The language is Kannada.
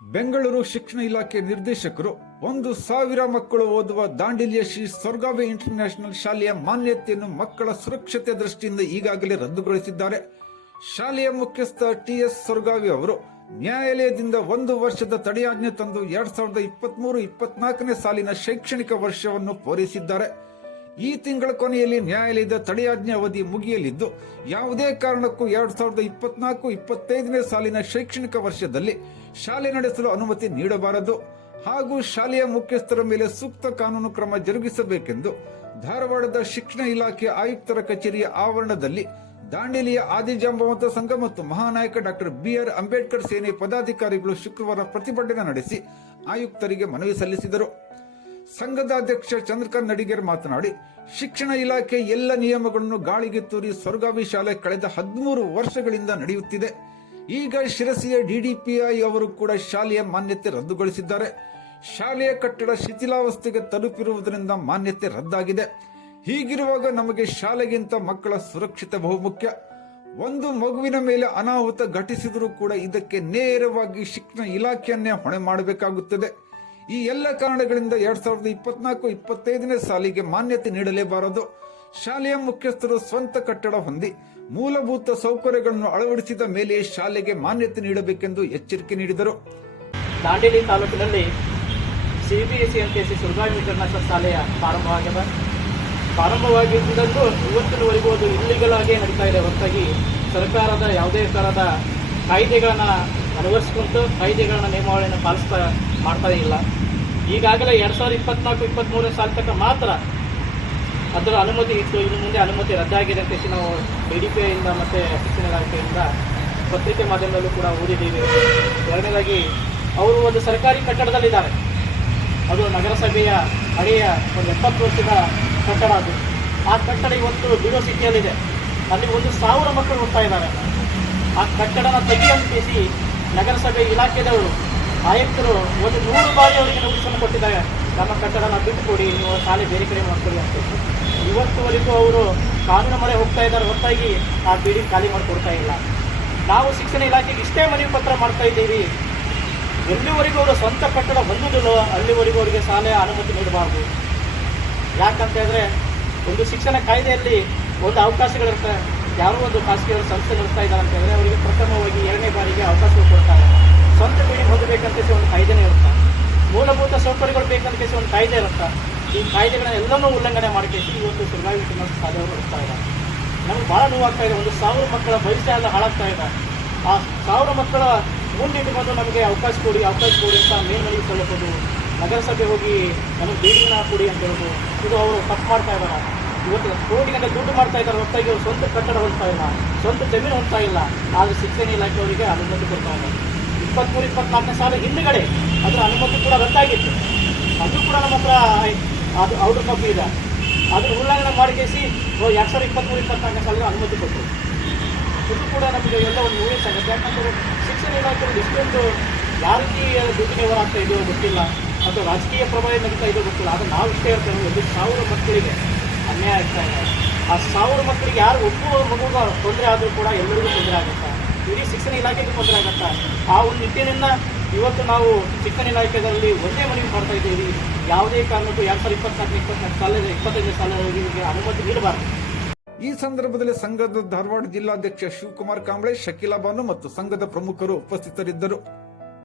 ಬೆಂಗಳೂರು ಶಿಕ್ಷಣ ಇಲಾಖೆ ನಿರ್ದೇಶಕರು 1,000 ಮಕ್ಕಳು ಓದುವ ದಾಂಡೇಲಿಯ ಶ್ರೀ ಸೊರಗಾವಿ ಇಂಟರ್ನ್ಯಾಷನಲ್ ಶಾಲೆಯ ಮಾನ್ಯತೆಯನ್ನು ಮಕ್ಕಳ ಸುರಕ್ಷತೆ ದೃಷ್ಟಿಯಿಂದ ಈಗಾಗಲೇ ರದ್ದುಗೊಳಿಸಿದ್ದಾರೆ. ಶಾಲೆಯ ಮುಖ್ಯಸ್ಥ ಟಿ.ಎಸ್. ಸೊರಗಾವಿ ಅವರು ನ್ಯಾಯಾಲಯದಿಂದ 1 ವರ್ಷದ ತಡೆಯಾಜ್ಞೆ ತಂದು 2023-24ನೇ ಸಾಲಿನ ಶೈಕ್ಷಣಿಕ ವರ್ಷವನ್ನು ಪೂರೈಸಿದ್ದಾರೆ. ಈ ತಿಂಗಳ ಕೊನೆಯಲ್ಲಿ ನ್ಯಾಯಾಲಯದ ತಡೆಯಾಜ್ಞೆ ಅವಧಿ ಮುಗಿಯಲಿದ್ದು, ಯಾವುದೇ ಕಾರಣಕ್ಕೂ 2024-25ನೇ ಸಾಲಿನ ಶೈಕ್ಷಣಿಕ ವರ್ಷದಲ್ಲಿ ಶಾಲೆ ನಡೆಸಲು ಅನುಮತಿ ನೀಡಬಾರದು ಹಾಗೂ ಶಾಲೆಯ ಮುಖ್ಯಸ್ಥರ ಮೇಲೆ ಸೂಕ್ತ ಕಾನೂನು ಕ್ರಮ ಜರುಗಿಸಬೇಕೆಂದು ಧಾರವಾಡದ ಶಿಕ್ಷಣ ಇಲಾಖೆ ಆಯುಕ್ತರ ಕಚೇರಿಯ ಆವರಣದಲ್ಲಿ ದಾಂಡೇಲಿಯ ಆದಿಜಾಂಬವಂತ ಸಂಘ ಮತ್ತು ಮಹಾನಾಯಕ ಡಾಕ್ಟರ್ ಬಿ.ಆರ್. ಅಂಬೇಡ್ಕರ್ ಸೇನೆ ಪದಾಧಿಕಾರಿಗಳು ಶುಕ್ರವಾರ ಪ್ರತಿಭಟನೆ ನಡೆಸಿ ಆಯುಕ್ತರಿಗೆ ಮನವಿ ಸಲ್ಲಿಸಿದರು. ಸಂಘದ ಅಧ್ಯಕ್ಷ ಚಂದ್ರಕಾಂತ್ ನಡಿಗೇರ್ ಮಾತನಾಡಿ, ಶಿಕ್ಷಣ ಇಲಾಖೆ ಎಲ್ಲ ನಿಯಮಗಳನ್ನು ಗಾಳಿಗೆ ತೂರಿ ಸೊರಗಾವಿ ಶಾಲೆ ಕಳೆದ 13 ವರ್ಷಗಳಿಂದ ನಡೆಯುತ್ತಿದೆ. ಈಗ ಶಿರಸಿಯ ಡಿಡಿಪಿಐ ಅವರು ಕೂಡ ಶಾಲೆಯ ಮಾನ್ಯತೆ ರದ್ದುಗೊಳಿಸಿದ್ದಾರೆ. ಶಾಲೆಯ ಕಟ್ಟಡ ಶಿಥಿಲಾವಸ್ಥೆಗೆ ತಲುಪಿರುವುದರಿಂದ ಮಾನ್ಯತೆ ರದ್ದಾಗಿದೆ. ಹೀಗಿರುವಾಗ ನಮಗೆ ಶಾಲೆಗಿಂತ ಮಕ್ಕಳ ಸುರಕ್ಷತೆ ಬಹುಮುಖ್ಯ. ಒಂದು ಮಗುವಿನ ಮೇಲೆ ಅನಾಹುತ ಘಟಿಸಿದರೂ ಕೂಡ ಇದಕ್ಕೆ ನೇರವಾಗಿ ಶಿಕ್ಷಣ ಇಲಾಖೆಯನ್ನೇ ಹೊಣೆ ಮಾಡಬೇಕಾಗುತ್ತದೆ. ಈ ಎಲ್ಲ ಕಾರಣಗಳಿಂದ 2024-25ನೇ ಸಾಲಿಗೆ ಮಾನ್ಯತೆ ನೀಡಲೇಬಾರದು. ಶಾಲೆಯ ಮುಖ್ಯಸ್ಥರು ಸ್ವಂತ ಕಟ್ಟಡ ಹೊಂದಿ ಮೂಲಭೂತ ಸೌಕರ್ಯಗಳನ್ನು ಅಳವಡಿಸಿದ ಮೇಲೆ ಶಾಲೆಗೆ ಮಾನ್ಯತೆ ನೀಡಬೇಕೆಂದು ಎಚ್ಚರಿಕೆ ನೀಡಿದರು. ದಾಂಡೇಲಿ ತಾಲೂಕಿನಲ್ಲಿ ಸಿಬಿಎಸ್ಇ ಎಂಪಿಎಸ್ಸಿ ಸೊರಗಾವಿ ಇಂಟರ್ನ್ಯಾಷನಲ್ ಶಾಲೆಯ ಪ್ರಾರಂಭವಾಗಿದ್ದಂತೂ ಇವತ್ತಿನವರೆಗೂ ಅದು ಇಲ್ಲಿಗಲ್ ಆಗೇ ನಡೀತಾ ಇದೆ ಹೊರತಾಗಿ ಸರ್ಕಾರದ ಯಾವುದೇ ತರಹದ ಕಾಯ್ದೆಗಳನ್ನು ಅಳವಡಿಸಿಕೊಂಡು ಕಾಯ್ದೆಗಳನ್ನ ನಿಯಮಾವಳಿಯನ್ನು ಮಾಡ್ತಾ ಇಲ್ಲ. ಈಗಾಗಲೇ 2024-23ನೇ ಸಾಲ ತನಕ ಮಾತ್ರ ಅದರ ಅನುಮತಿ ಇತ್ತು. ಇನ್ನು ಮುಂದೆ ಅನುಮತಿ ರದ್ದಾಗಿದೆ ಅಂತ ನಾವು ಡಿಡಿಪಿಐಯಿಂದ ಮತ್ತು ಶಿಕ್ಷಣ ಇಲಾಖೆಯಿಂದ ಪತ್ರಿಕೆ ಮಾಧ್ಯಮದಲ್ಲೂ ಕೂಡ ಓದಿದ್ದೀವಿ. ಎರಡನೇದಾಗಿ ಅವರು ಒಂದು ಸರ್ಕಾರಿ ಕಟ್ಟಡದಲ್ಲಿದ್ದಾರೆ. ಅದು ನಗರಸಭೆಯ ಹಳೆಯ ಒಂದು 70 ವರ್ಷದ ಕಟ್ಟಡ. ಅದು ಆ ಕಟ್ಟಡ ಇವತ್ತು ಬಿಡೋ ಸ್ಥಿತಿಯಲ್ಲಿದೆ. ಅಲ್ಲಿ 1,000 ಮಕ್ಕಳು ಓದ್ತಾ ಇದ್ದಾರೆ. ಆ ಕಟ್ಟಡನ ತೆಗೆಯಂತಿಸಿ ನಗರಸಭೆ ಇಲಾಖೆದವರು ಆಯುಕ್ತರು 100 ಬಾರಿ ಅವರಿಗೆ ನೋಟಿಸನ್ನು ಕೊಟ್ಟಿದ್ದಾರೆ. ನಮ್ಮ ಕಟ್ಟಡನ ಬಿಟ್ಟುಕೊಡಿ, ನೀವು ಶಾಲೆ ಬೇರೆ ಕಡೆ ಮಾಡ್ಕೊಳ್ಳಿ ಅಂತ. ಇವತ್ತುವರೆಗೂ ಅವರು ಕಾನೂನು ಮೊರೆ ಹೋಗ್ತಾ ಇದ್ದಾರೆ ಹೊರತಾಗಿ ಆ ಬಿಲ್ಡಿಂಗ್ ಖಾಲಿ ಮಾಡಿಕೊಡ್ತಾ ಇಲ್ಲ. ನಾವು ಶಿಕ್ಷಣ ಇಲಾಖೆಗೆ ಇಷ್ಟೇ ಮನವಿ ಪತ್ರ ಮಾಡ್ತಾ ಇದ್ದೀವಿ, ಎಲ್ಲಿವರೆಗೂ ಅವರು ಸ್ವಂತ ಕಟ್ಟಡ ಹೊಂದುವುದಿಲ್ಲೋ ಅಲ್ಲಿವರೆಗೂ ಅವರಿಗೆ ಶಾಲೆಯ ಅನುಮತಿ ನೀಡಬಾರ್ದು. ಯಾಕಂತ ಹೇಳಿದ್ರೆ ಒಂದು ಶಿಕ್ಷಣ ಕಾಯ್ದೆಯಲ್ಲಿ ಒಂದು ಅವಕಾಶಗಳಿರ್ತವೆ. ಯಾರೋ ಒಂದು ಖಾಸಗಿ ಸಂಸ್ಥೆ ನಡೆಸ್ತಾ ಇದ್ದಾರೆ ಅಂತ ಹೇಳಿದ್ರೆ ಅವರಿಗೆ ಪ್ರಥಮವಾಗಿ 2ನೇ ಬಾರಿಗೆ ಅವಕಾಶ ಕೊಡ್ತಾರೆ. ಸ್ವಂತ ಬಿಲ್ಡಿಂಗ್ ಹೊಂದಬೇಕಂತ ಒಂದು ಕಾಯ್ದೆನೇ ಇರುತ್ತೆ. ಮೂಲಭೂತ ಸೌಕರ್ಯಗಳು ಬೇಕಂತ ಒಂದು ಕಾಯ್ದೆ ಇರುತ್ತೆ. ಈ ಕಾಯ್ದೆಗಳನ್ನ ಎಲ್ಲನೂ ಉಲ್ಲಂಘನೆ ಮಾಡಿಕೇಸಿ ಇವತ್ತು ಸೊರಗಾವಿ ಇಂಟರ್ನ್ಯಾಷನಲ್ ಶಾಲೆಯವರು ನಡೆಸ್ತಾ ಇದ್ದಾರೆ. ನಮ್ಗೆ ಭಾಳ ನೋವಾಗ್ತಾ ಇದೆ. 1,000 ಮಕ್ಕಳ ಭವಿಷ್ಯ ಎಲ್ಲ ಹಾಳಾಗ್ತಾ ಇದೆ. ಆ 1000 ಮಕ್ಕಳ ಮುಂದಿಟ್ಟುಕೊಂಡು ನಮಗೆ ಅವಕಾಶ ಕೊಡಿ ಅಂತ ಮೇಲ್ಮನವಿ ಸಲ್ಲಿಸೋದು, ನಗರಸಭೆ ಹೋಗಿ ನಮಗೆ ಬಿಲ್ಡಿಂಗ್ನ ಕೊಡಿ ಅಂತ ಹೇಳೋದು, ಇದು ಅವರು ತಪ್ಪು ಮಾಡ್ತಾ ಇದ್ದಾರೆ. ಇವತ್ತು ಕೋಟಿಗಂಟೆ ದುಡ್ಡು ಮಾಡ್ತಾ ಇದ್ದಾರೆ ಹೊರತಾಗಿ ಅವರು ಸ್ವಂತ ಕಟ್ಟಡ ಹೊಂದ್ತಾ ಇಲ್ಲ, ಸ್ವಂತ ಜಮೀನು ಹೊಂದ್ತಾ ಇಲ್ಲ. ಆದರೆ ಶಿಕ್ಷಣ ಇಲಾಖೆಯವರಿಗೆ ಅನುಮತಿ ಕೊಡ್ತಾ ಇಲ್ಲ. 23-24ನೇ ಸಾಲ ಹಿಂದುಗಡೆ ಅದರ ಅನುಮತಿ ಕೂಡ ರದ್ದಾಗಿತ್ತು. ಅದು ಕೂಡ ನಮ್ಮ ಹತ್ರ ಅದು ಔಟರ್ ಕಾಪಿ ಇದೆ. ಅದನ್ನು ಉಲ್ಲಂಘನೆ ಮಾಡಿಕೇಸಿ 2023-24ನೇ ಸಾಲಿಗೆ ಅನುಮತಿ ಕೊಟ್ಟರು. ಇದು ಕೂಡ ನಮಗೆ ಎಲ್ಲ ಒಂದು ಯೂಸ್ ಆಗುತ್ತೆ. ಯಾಕಂದರೆ ಶಿಕ್ಷಣ ಇಲಾಖೆಯಲ್ಲಿ ಎಷ್ಟೊಂದು ಯಾವ ರೀತಿ ದುಡ್ಡಿನ ವ್ಯವಹಾರ ಆಗ್ತಾ ಇದೆಯೋ ಗೊತ್ತಿಲ್ಲ, ಅಥವಾ ರಾಜಕೀಯ ಪ್ರಭಾವ ನಡೀತಾ ಇದೆಯೋ ಗೊತ್ತಿಲ್ಲ. ಆದರೆ ನಾವು ಇಷ್ಟೇ ಇರ್ತೇವೆ, 1,000 ಮಕ್ಕಳಿಗೆ ಅನ್ಯಾಯ ಆಗ್ತಾ ಇದೆ. ಆ 1000 ಮಕ್ಕಳಿಗೆ ಯಾರು ಒಬ್ಬ ಮಗುಗ ತೊಂದರೆ ಆದರೂ ಕೂಡ ಎಲ್ಲರಿಗೂ ತೊಂದರೆ ಆಗುತ್ತೆ. ಇಡೀ ಶಿಕ್ಷಣ ಇಲಾಖೆಗೆ ತೊಂದರೆ ಆಗುತ್ತೆ. ಆ ಒಂದು ನಿಟ್ಟಿನಿಂದ ಇವತ್ತು ನಾವು ಶಿಕ್ಷಣ ಇಲಾಖೆಯಲ್ಲಿ ಒಂದೇ ಮನವಿ ಮಾಡ್ತಾ ಇದ್ದೀವಿ, ಯಾವುದೇ ಕಾರಣಕ್ಕೂ 2024-25ನೇ ಸಾಲಿಗೆ ಅನುಮತಿ ನೀಡಬಾರದು. ಈ ಸಂದರ್ಭದಲ್ಲಿ ಸಂಘದ ಧಾರವಾಡ ಜಿಲ್ಲಾಧ್ಯಕ್ಷ ಶಿವಕುಮಾರ್ ಕಾಂಬಳೆ, ಶಕೀಲಾ ಬಾನು ಮತ್ತು ಸಂಘದ ಪ್ರಮುಖರು ಉಪಸ್ಥಿತರಿದ್ದರು.